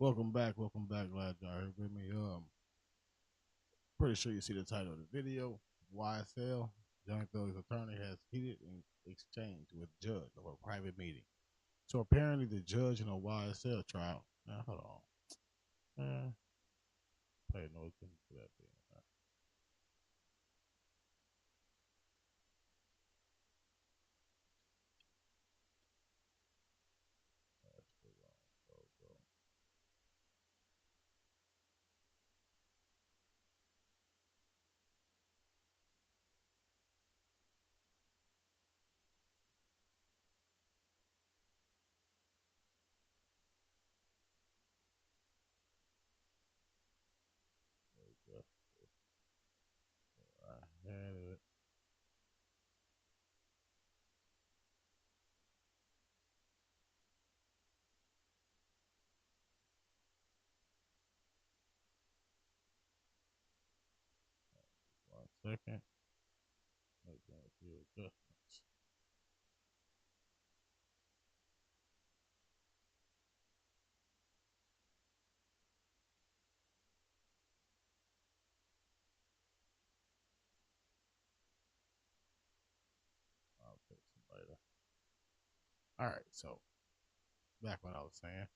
Welcome back. Welcome back. Glad y'all here with me. Pretty sure you see the title of the video. YSL Young Thug's attorney has heated in exchange with judge of a private meeting. So apparently, the judge in a YSL trial. Now hold on. Pay no attention to that thing. That's the wrong logo. There we go. I had it. One second. Making a few adjustments. I'll fix them later. All right, so back what I was saying.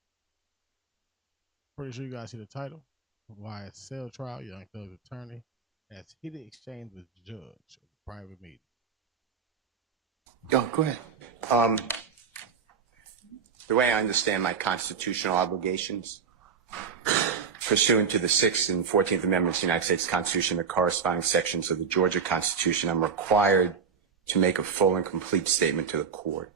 Pretty sure you guys see the title. YSL Trial, Young Thug's attorney has heated exchange with judge of a private meeting. Go ahead. Um, the way I understand my constitutional obligations, pursuant to the 6th and 14th Amendments of the United States Constitution, the corresponding sections of the Georgia Constitution, I'm required to make a full and complete statement to the court.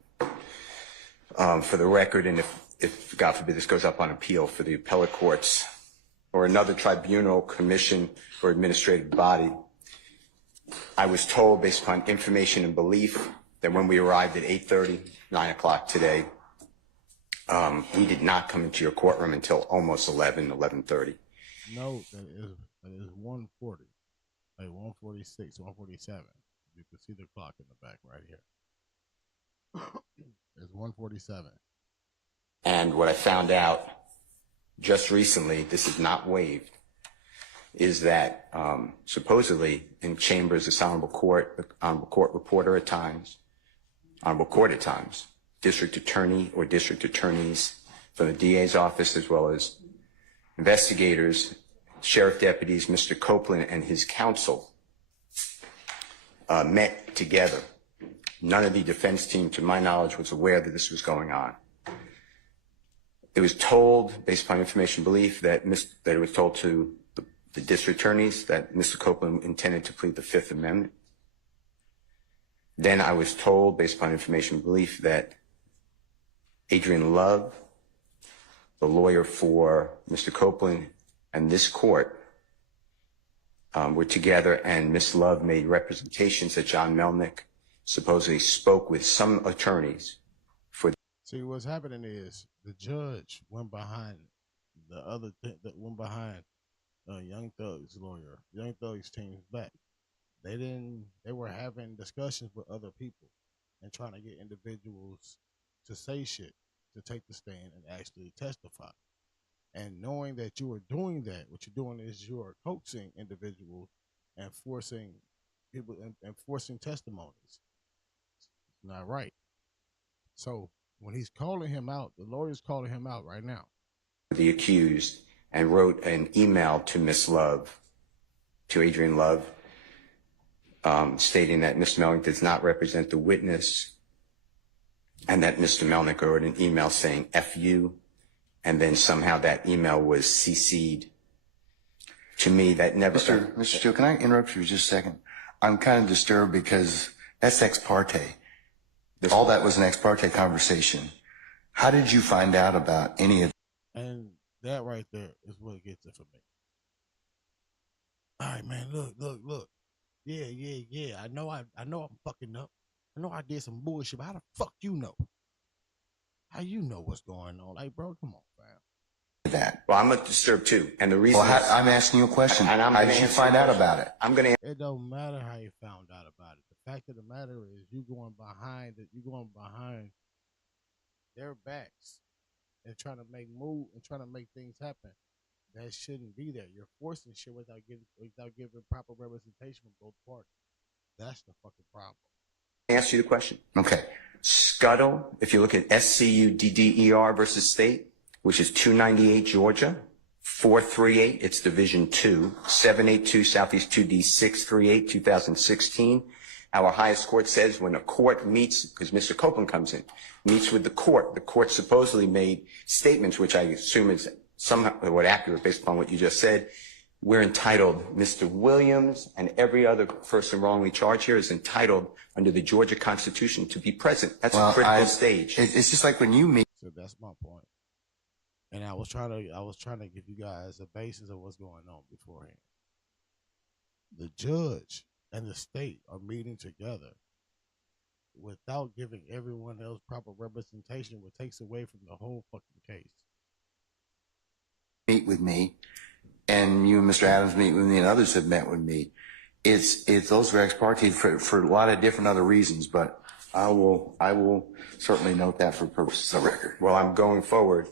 For the record, and if God forbid this goes up on appeal for the appellate courts or another tribunal, commission, or administrative body, I was told, based upon information and belief, that when we arrived at 8:30, 9 o'clock today, we did not come into your courtroom until almost 11:30. No, that is 1:40, like 1:46, 1:47. You can see the clock in the back right here. It's 1:47. And what I found out just recently, this is not waived, is that supposedly in chambers, this honorable court reporter at times, honorable court at times, district attorney or district attorneys from the DA's office, as well as investigators, sheriff deputies, Mr. Copeland and his counsel met together. None of the defense team, to my knowledge, was aware that this was going on. It was told, based upon information belief, that it was told to the district attorneys that Mr. Copeland intended to plead the Fifth Amendment. Then I was told, based upon information belief, that Adrian Love, the lawyer for Mr. Copeland, and this court were together, and Ms. Love made representations that John Melnick supposedly spoke with some attorneys for. See, what's happening is the judge went behind the other that went behind Young Thug's lawyer, Young Thug's team's back. They were having discussions with other people and trying to get individuals to say shit, to take the stand and actually testify. And knowing that you are doing that, what you're doing is you are coaxing individuals and forcing people and forcing testimonies. It's not right. So when he's calling him out, the lawyer's calling him out right now. The accused, and wrote an email to Ms. Love, to Adrian Love, stating that Mr. Melnick does not represent the witness, and that Mr. Melnick wrote an email saying F you, and then somehow that email was CC'd to me. That never. Mr. Steele, can I interrupt you just a second? I'm kind of disturbed because that's ex parte. All that was an ex parte conversation. How did you find out about any of that? And that right there is what gets it for me. All right, man, look. Yeah. I know I'm fucking up. I know I did some bullshit, but how the fuck you know? How you know what's going on? Like, bro, come on, fam. that? Well, I'm disturbed too, and the reason. Well, I'm asking you a question. How did you find out about it? I'm going to. It don't matter how you found out about it. The fact of the matter is, you going behind their backs and trying to make move and trying to make things happen that shouldn't be there. You're forcing shit without giving proper representation from both parties. That's the fucking problem. Answer you the question. Okay. Scuttle, if you look at SCUDDER versus state, which is 298 Georgia, 438, it's Division 2, 782 Southeast 2D 638, 2016. Our highest court says when a court meets, because Mr. Copeland comes in, meets with the court supposedly made statements, which I assume is somewhat accurate based upon what you just said. We're entitled, Mr. Williams and every other person wrongly charged here is entitled under the Georgia Constitution to be present. That's a critical stage. It's just like when you meet. So that's my point. And I was trying to give you guys a basis of what's going on beforehand. The judge and the state are meeting together without giving everyone else proper representation, which takes away from the whole fucking case. Meet with me, and you and Mr. Adams meet with me, and others have met with me. It's those are ex parte for a lot of different other reasons, but I will certainly note that for purposes of record. Well, I'm going forward.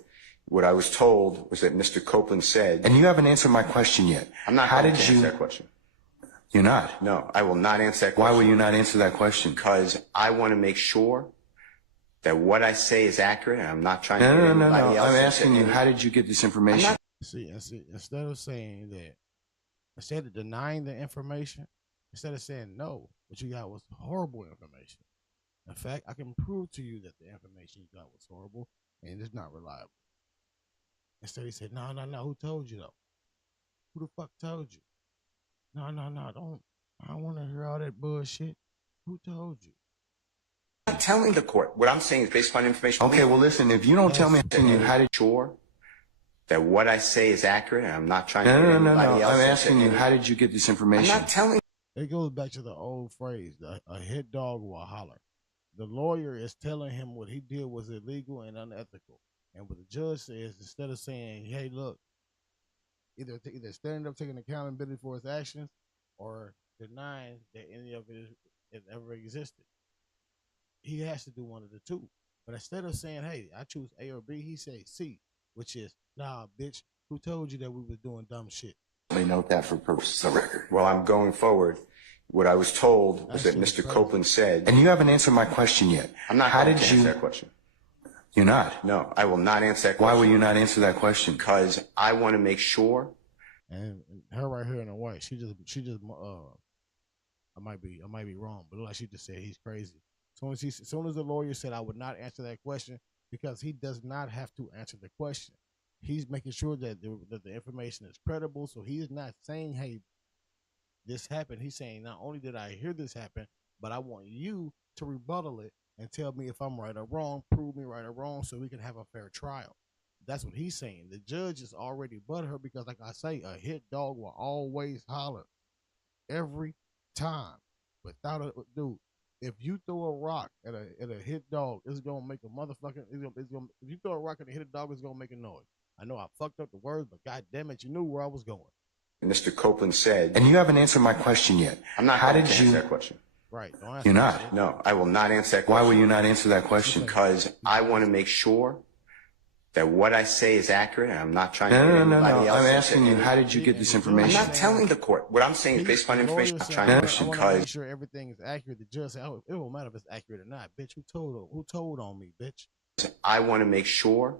What I was told was that Mr. Copeland said, and you haven't answered my question yet. I'm not going to answer that question. You're not? No, I will not answer that question. Why will you not answer that question? Because I want to make sure that what I say is accurate, and I'm not trying to get anybody else. I'm asking you, how did you get this information? See, instead of saying that, instead of denying the information, instead of saying no, what you got was horrible information. In fact, I can prove to you that the information you got was horrible and it's not reliable. Instead, he said, no, who told you though? Who the fuck told you? No, I don't want to hear all that bullshit. Who told you? I'm not telling the court. What I'm saying is based upon information. Okay, well, listen, if you don't tell me, how did sure that what I say is accurate, and I'm not trying to get anybody else. I'm asking you, how did you get this information? I'm not telling. It goes back to the old phrase, a hit dog will holler. The lawyer is telling him what he did was illegal and unethical. And what the judge says, instead of saying, hey, look, either standing up, taking accountability for his actions, or denying that any of it ever existed. He has to do one of the two. But instead of saying, hey, I choose A or B, he says C, which is, nah, bitch, who told you that we was doing dumb shit? Let me note that for purposes of record. Well, I'm going forward. What I was told was that Mr. Copeland said, and you haven't answered my question yet. I'm not going to answer that question. You're not? No, I will not answer that question. Why will you not answer that question? Because I want to make sure. And her right here in the white, she just I might be wrong, but like she just said, he's crazy. As soon as the lawyer said I would not answer that question, because he does not have to answer the question. He's making sure that the information is credible. So he's not saying, hey, this happened. He's saying, not only did I hear this happen, but I want you to rebuttal it and tell me if I'm right or wrong, prove me right or wrong, so we can have a fair trial. That's what he's saying. The judge is already butthurt because, like I say, a hit dog will always holler every time. Without a dude, if you throw a rock at a hit dog, it's gonna make a motherfucking. If you throw a rock at a hit dog, it's gonna make a noise. I know I fucked up the words, but god damn it, you knew where I was going. Mr. Copeland said, and you haven't answered my question yet. I'm not going to answer that question. Right. You're not? No, I will not answer that question. Why will you not answer that question? Because I want to make sure that what I say is accurate, and I'm not trying to get anybody else. I'm asking you, how did you get this information? I'm not telling the court. What I'm saying is based upon information. I'm trying to make sure everything is accurate. The judge said, oh, it won't matter if it's accurate or not. Bitch, who told on me, bitch? I want to make sure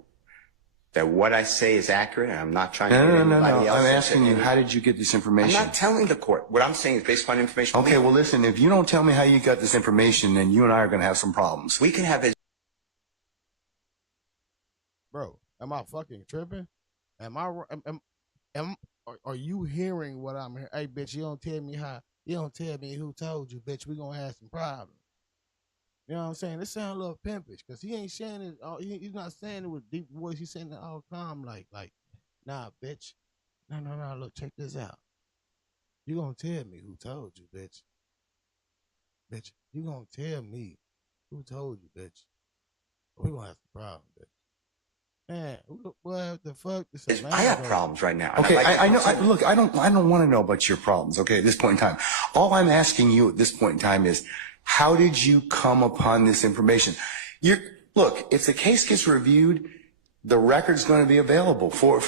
that what I say is accurate, and I'm not trying to get anybody else. I'm asking you, how did you get this information? I'm not telling the court. What I'm saying is based upon information. Okay, well, listen, if you don't tell me how you got this information, then you and I are going to have some problems. We can have it. Bro, am I fucking tripping? Are you hearing what I'm hearing? Hey, bitch, you don't tell me who told you, bitch. We gonna have some problems. You know what I'm saying? This sound a little pimpish because he ain't saying it. He's not saying it with deep voice. He's saying it all calm, like, nah, bitch. No. Look, check this out. You gonna tell me who told you, bitch? Bitch, you gonna tell me who told you, bitch? We gonna have some problems, bitch. Man, what the fuck? I have problems right now. Okay, I know. Look, I don't want to know about your problems. Okay, at this point in time, all I'm asking you at this point in time is, how did you come upon this information? Look, if the case gets reviewed, the record's going to be available for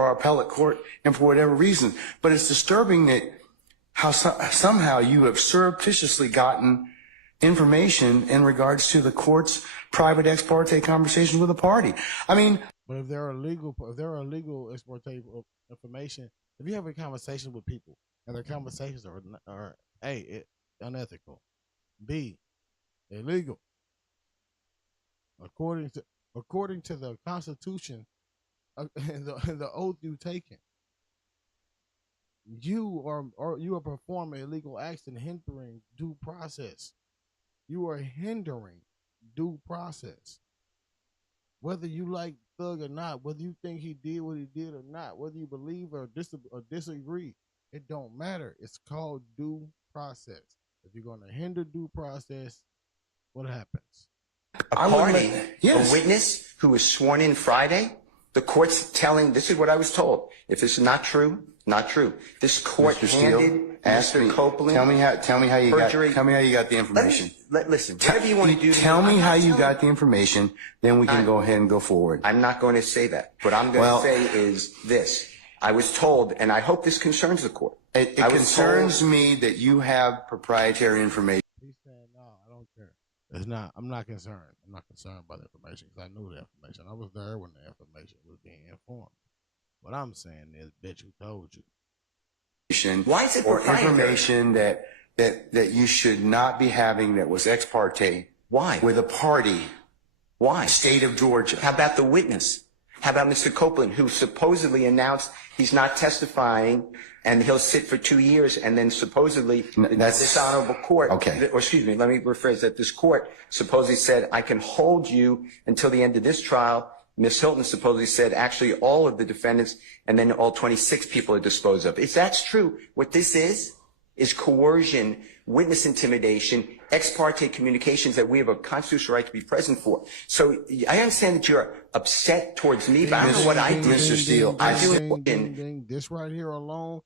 our appellate court and for whatever reason. But it's disturbing that how somehow you have surreptitiously gotten information in regards to the court's private ex parte conversations with a party. I mean, but if there are legal ex parte information, if you have a conversation with people and their conversations are A, unethical, B, illegal, according to the Constitution and the oath you've taken, you are performing illegal acts and hindering due process. You are hindering due process. Whether you like Thug or not, whether you think he did what he did or not, whether you believe or disagree, it don't matter. It's called due process. If you're going to hinder due process, what happens? A party, a witness who was sworn in Friday, the court's telling, this is what I was told. If this is not true, not true. This court handed Mr. Copeland. Tell me how you got the information. Listen, whatever you want to do. Tell me how you got the information, then we can go ahead and go forward. I'm not going to say that. What I'm going to say is this. I was told, and I hope this concerns the court. It concerns me that you have proprietary information. He said, no, I don't care. It's not. I'm not concerned. I'm not concerned about the information because I knew the information. I was there when the information was being informed. What I'm saying is, bitch, who told you? Why is it or information that you should not be having that was ex parte? Why? With a party. Why? State of Georgia. How about the witness? How about Mr. Copeland, who supposedly announced he's not testifying and he'll sit for 2 years, and then supposedly this honorable court, or excuse me, let me rephrase that. This court supposedly said, I can hold you until the end of this trial. Ms. Hilton supposedly said actually all of the defendants and then all 26 people are disposed of. If that's true, what this is coercion, witness intimidation, ex parte communications that we have a constitutional right to be present for. So I understand that you're upset towards me, but I don't know what I did. Mr. Steele, this right here alone,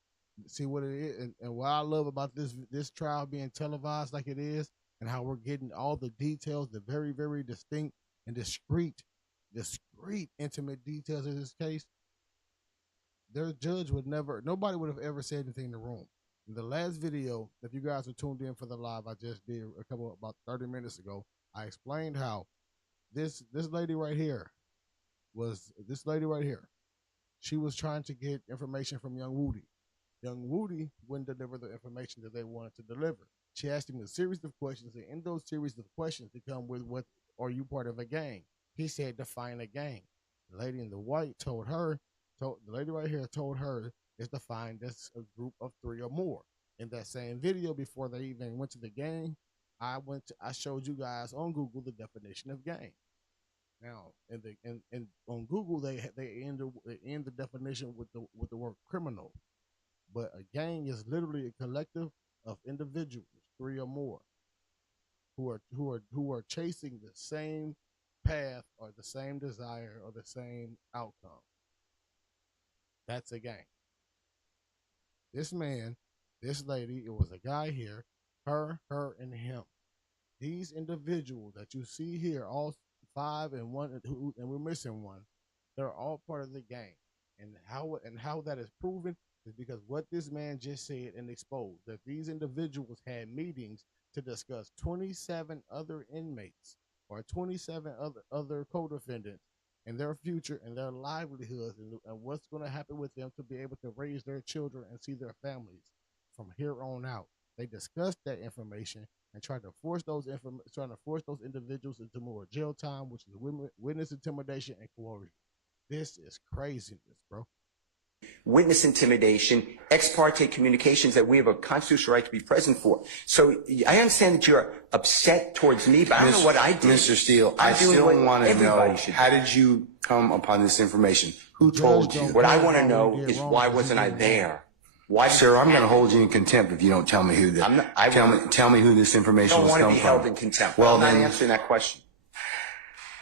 see what it is, and what I love about this trial being televised like it is, and how we're getting all the details, the very, very distinct and discreet, intimate details of this case. Their judge nobody would have ever said anything in the room. In the last video, if you guys are tuned in for the live, I just did about 30 minutes ago, I explained how this lady right here, she was trying to get information from Young Woody. Young Woody wouldn't deliver the information that they wanted to deliver. She asked him a series of questions, and in those series of questions they come with, what are you part of a gang? He said, define a gang. The lady in the white the lady right here told her is defined as a group of 3 or more. In that same video, before they even went to the gang, I showed you guys on Google the definition of gang. Now, on Google, they end the definition with the word criminal, but a gang is literally a collective of individuals, 3 or more, who are chasing the same path or the same desire or the same outcome. That's a gang. This man, this lady, it was a guy here, her, and him. These individuals that you see here, all 5 and 1, and we're missing 1, they're all part of the gang. And how that is proven is because what this man just said and exposed, that these individuals had meetings to discuss 27 other inmates or 27 other co-defendants and their future and their livelihoods and what's going to happen with them to be able to raise their children and see their families from here on out. They discussed that information and tried to force those individuals into more jail time, which is witness intimidation and coercion. This is craziness, bro. Witness intimidation, ex parte communications that we have a constitutional right to be present for. So I understand that you're upset towards me, but I don't know what I did. Mr. Steele, I still want to know, how did you come upon this information? Who told you? What I want to know is why wasn't I there? Why, sir, I'm going to hold you in contempt if you don't tell me who tell me who this information was come from. I don't want to be held in contempt. Well, I'm not answering that question.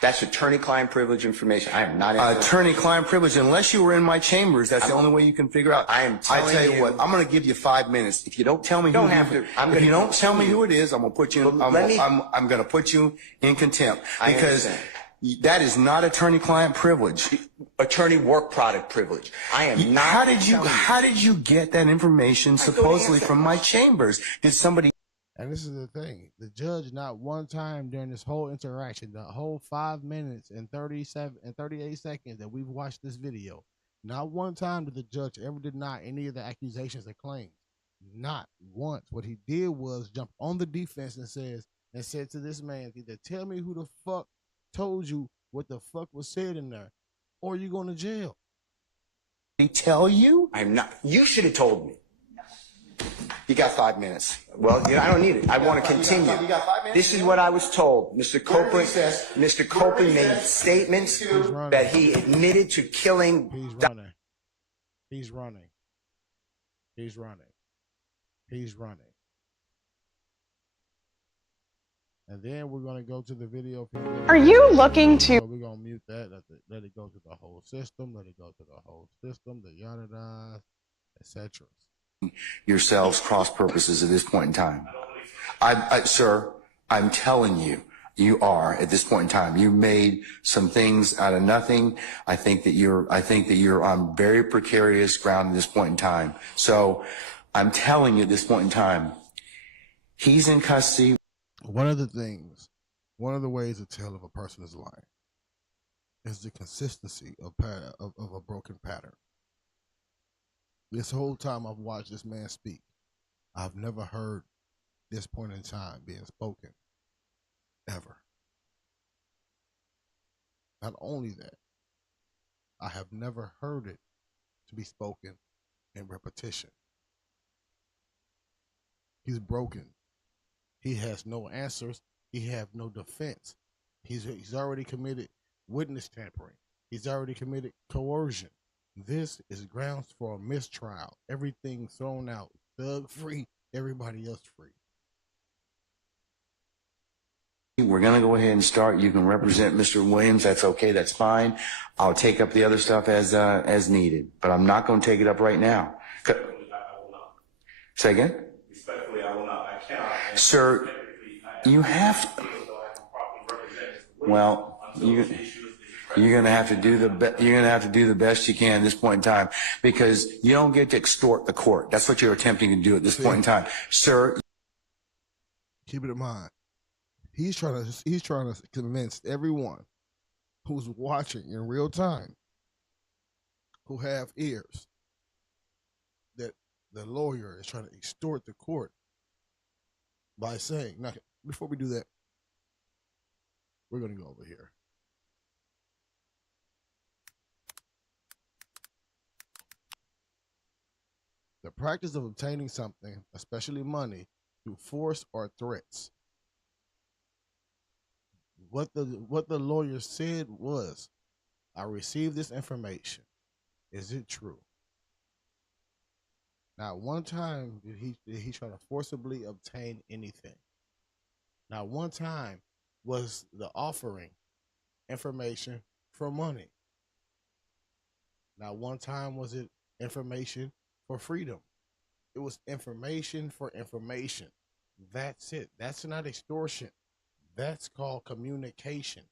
That's attorney-client privilege information. I am not answering attorney-client privilege. Unless you were in my chambers, that's the only way you can figure out. I tell you what, I'm going to give you 5 minutes. If you don't tell me who if you don't tell me who it is, I'm going to put you in, I'm going to put you in contempt That is not attorney-client privilege. Attorney work product privilege. I am not. How did you get that information supposedly from my chambers? Did somebody? And this is the thing: the judge, not one time during this whole interaction, the whole 5 minutes and 38 seconds that we've watched this video, not one time did the judge ever deny any of the accusations or claims. Not once. What he did was jump on the defense and said to this man, either tell me who the fuck told you what the fuck was said in there, or you going to jail. They tell you? I'm not. You should have told me. You got 5 minutes. Well, I don't need it. I want to continue. You got 5 minutes? This is what I was told. Mr. Copeland made statements that he admitted to killing. He's running. He's running. He's running. He's running. And then we're going to go to the video. Are you looking to? So we're going to mute that. Let it go to the whole system. Let it go to the whole system, the yada, etc. Yourselves cross purposes at this point in time. Sir, I'm telling you, you are at this point in time. You made some things out of nothing. I think that you're on very precarious ground at this point in time. So I'm telling you at this point in time, he's in custody. One of the ways to tell if a person is lying is the consistency of a broken pattern. This whole time I've watched this man speak, I've never heard this point in time being spoken, ever. Not only that, I have never heard it to be spoken in repetition. He's broken. He has no answers. He has no defense. He's already committed witness tampering. He's already committed coercion. This is grounds for a mistrial. Everything thrown out. Thug free, everybody else free. We're going to go ahead and start. You can represent Mr. Williams. That's okay. That's fine. I'll take up the other stuff as needed, but I'm not going to take it up right now. I will not. Say again? Respectfully, I will not. I cannot. Sir, you have to. Well, you're going to have to do the best you can at this point in time, because you don't get to extort the court. That's what you're attempting to do at this point in time, sir. Keep it in mind. He's trying to convince everyone who's watching in real time, who have ears, that the lawyer is trying to extort the court by saying, now, before we do that, we're going to go over here. The practice of obtaining something, especially money, through force or threats. What the lawyer said was, I received this information. Is it true? Not one time did he try to forcibly obtain anything. Not one time was the offering information for money. Not one time was it information for freedom. It was information for information. That's it. That's not extortion. That's called communication.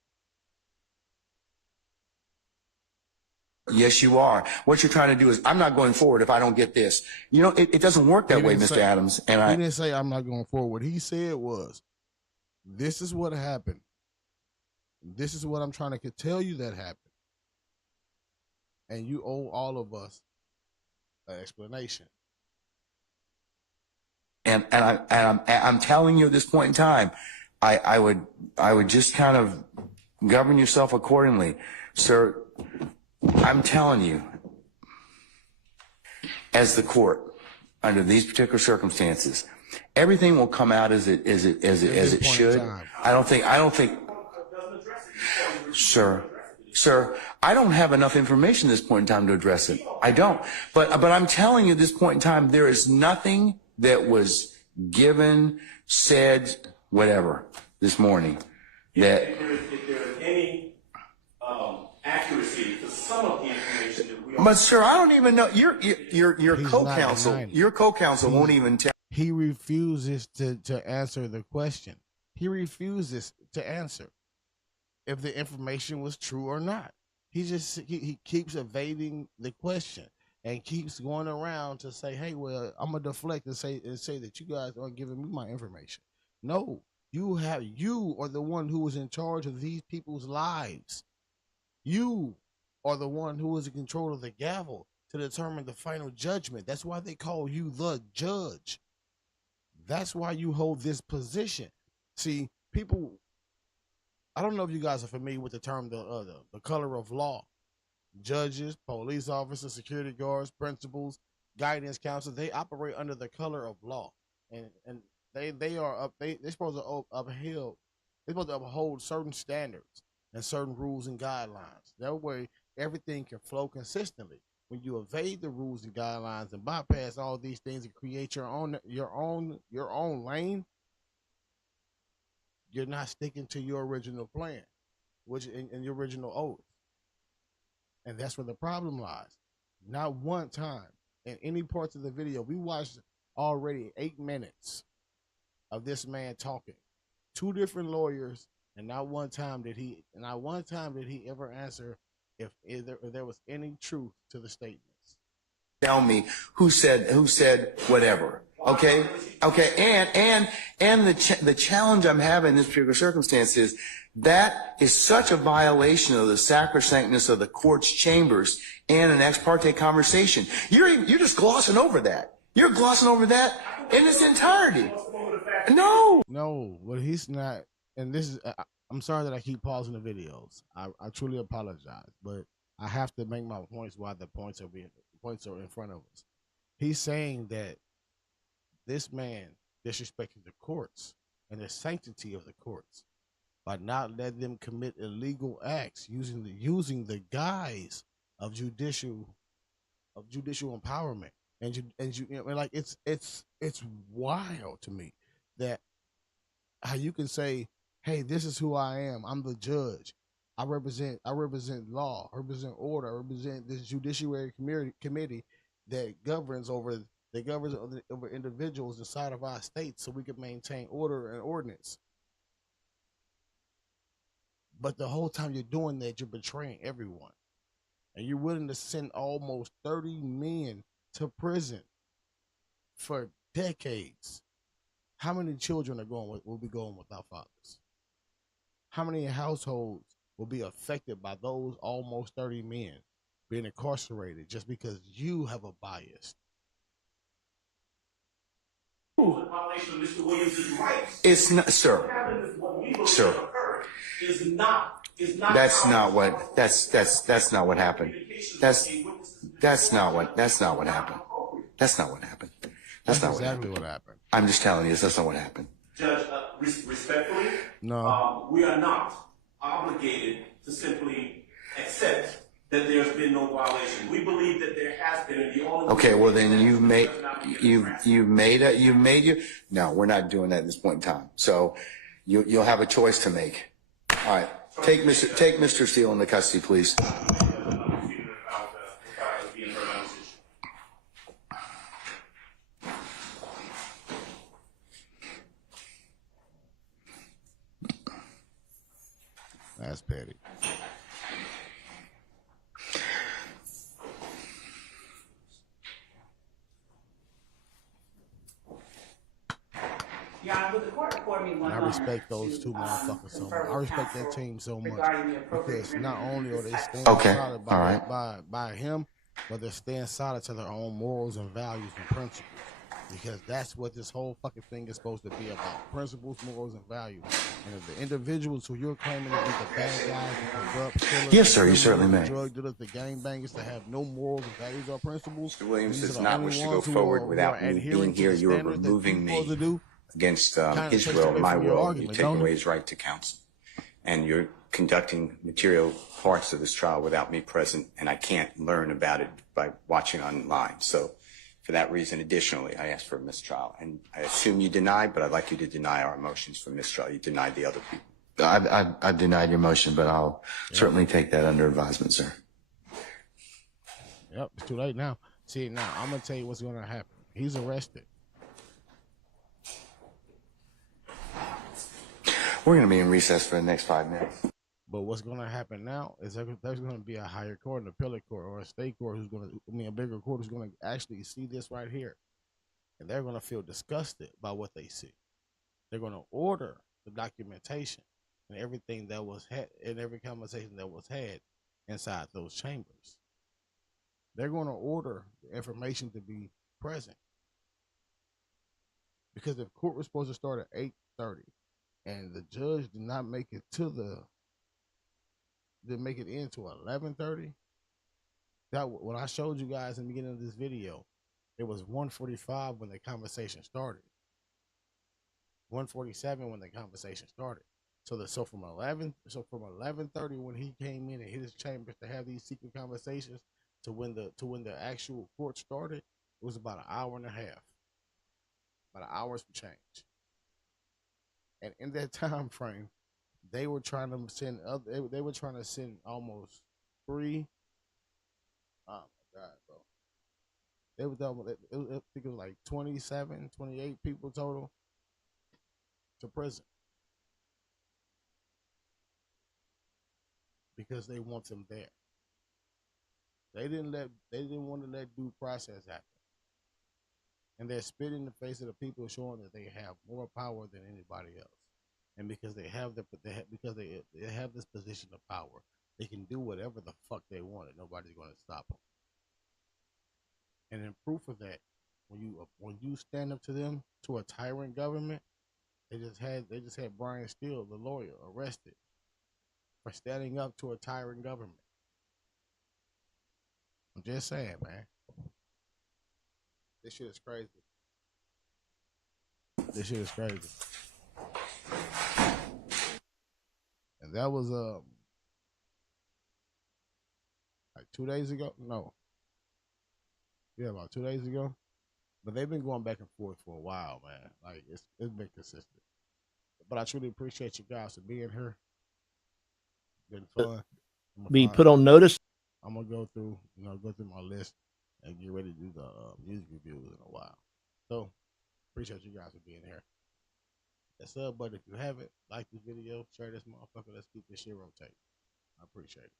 Yes, you are. What you're trying to do is, I'm not going forward if I don't get this. You know, it doesn't work that way, Mr. Adams. And he didn't say I'm not going forward. What he said was, this is what happened. This is what I'm trying to tell you that happened. And you owe all of us an explanation. And I'm telling you at this point in time, I would just kind of govern yourself accordingly, sir. I'm telling you, as the court, under these particular circumstances, everything will come out as it should. I don't think, sir, I don't have enough information at this point in time to address it. I don't. But I'm telling you at this point in time, there is nothing that was given, said, whatever, this morning that. If there is any accuracy to some of the information that we are. But sir, I don't even know. Your co-counsel won't even tell. He refuses to answer the question. He refuses to answer. if the information was true or not. He keeps evading the question and keeps going around to say, "Hey, well, I'm gonna deflect and say that you guys aren't giving me my information." No, you are the one who is in charge of these people's lives. You are the one who is in control of the gavel to determine the final judgment. That's why they call you the judge. That's why you hold this position. See, people, I don't know if you guys are familiar with the term the color of law. Judges, police officers, security guards, principals, guidance counselors, they operate under the color of law. And they are up they're supposed to uphold certain standards and certain rules and guidelines. That way everything can flow consistently. When you evade the rules and guidelines and bypass all these things and create your own lane, you're not sticking to your original plan, which in your original oath. And that's where the problem lies. Not one time in any parts of the video, we watched already 8 minutes of this man talking. Two different lawyers, and not one time did he ever answer if there was any truth to the statements. Tell me who said whatever. Okay. And the challenge I'm having in this particular circumstance is that is such a violation of the sacrosanctness of the court's chambers and an ex parte conversation. You're just glossing over that. You're glossing over that in its entirety. No, but he's not. And this is, I'm sorry that I keep pausing the videos. I truly apologize, but I have to make my points while the points are in front of us. He's saying that this man disrespected the courts and the sanctity of the courts by not letting them commit illegal acts using the guise of judicial empowerment. Like it's wild to me that how you can say, "Hey, this is who I am. I'm the judge. I represent law. I represent order. I represent this judiciary committee that governs over individuals inside of our state, so we can maintain order and ordinance." But the whole time you're doing that, you're betraying everyone, and you're willing to send almost 30 men to prison for decades. How many children will be going without fathers? How many households will be affected by those almost 30 men being incarcerated just because you have a bias? Violation of Mr. Williams' rights. It's not, sir. Sir. That's not what happened. That's not what happened. That's not what happened. That's not exactly what happened. I'm just telling you, that's not what happened. Judge, respectfully, no, we are not obligated to simply accept that there's been no violation. We believe that there has been, and the only okay, well then no, we're not doing that at this point in time. So you'll have a choice to make. All right, take Mr. Steele into custody, please. That's petty. Yeah, but the court reported me one I respect those two motherfuckers so much. I respect that team so much because not only are they staying solid by him, but they're staying solid to their own morals and values and principles. Because that's what this whole fucking thing is supposed to be about: principles, morals, and values. And if the individuals who you're claiming to be the bad guys, the corrupt killers, yes, sir, you certainly may. Drug dealers, the gangbangers, to have no morals and values or principles. Mr. Williams does not wish to go forward without me being here. You are removing me against his will, my will. You're taking away his right to counsel. And you're conducting material parts of this trial without me present, and I can't learn about it by watching online. So for that reason, additionally, I asked for a mistrial. And I assume you deny, but I'd like you to deny our motions for mistrial. You denied the other people. I've denied your motion, but I'll certainly take that under advisement, sir. Yep, it's too late now. See, now I'm going to tell you what's going to happen. He's arrested. We're going to be in recess for the next 5 minutes. But what's going to happen now is there's going to be a higher court, an appellate court, or a state court who's going to, I mean, a bigger court who's going to actually see this right here, and they're going to feel disgusted by what they see. They're going to order the documentation and everything that was had in every conversation that was had inside those chambers. They're going to order the information to be present, because the court was supposed to start at 8:30, and the judge did not make it didn't make it into 11:30. That when I showed you guys in the beginning of this video, it was 1:45 when the conversation started. 1:47 when the conversation started. So from 11:30 when he came in and hit his chambers to have these secret conversations to when the actual court started, it was about an hour and a half, about an hour's change. And in that time frame, they were trying to send they were trying to send almost three. Oh my god, bro! They was almost, I think it was like 27, 28 people total to prison because they want them there. They didn't want to let due process happen, and they're spitting in the face of the people, showing that they have more power than anybody else. And because because they have this position of power, they can do whatever the fuck they want, and nobody's going to stop them. And in proof of that, when you stand up to them, to a tyrant government, they just had Brian Steele, the lawyer, arrested for standing up to a tyrant government. I'm just saying, man. This shit is crazy. This shit is crazy. And that was like 2 days ago. No. Yeah, about 2 days ago. But they've been going back and forth for a while, man. Like it's been consistent. But I truly appreciate you guys for being here. It's been fun. Be put on notice. I'm gonna go through my list and get ready to do the music reviews in a while. So appreciate you guys for being here. That's up, but if you haven't, like this video, share this motherfucker. Let's keep this shit rotating. I appreciate it.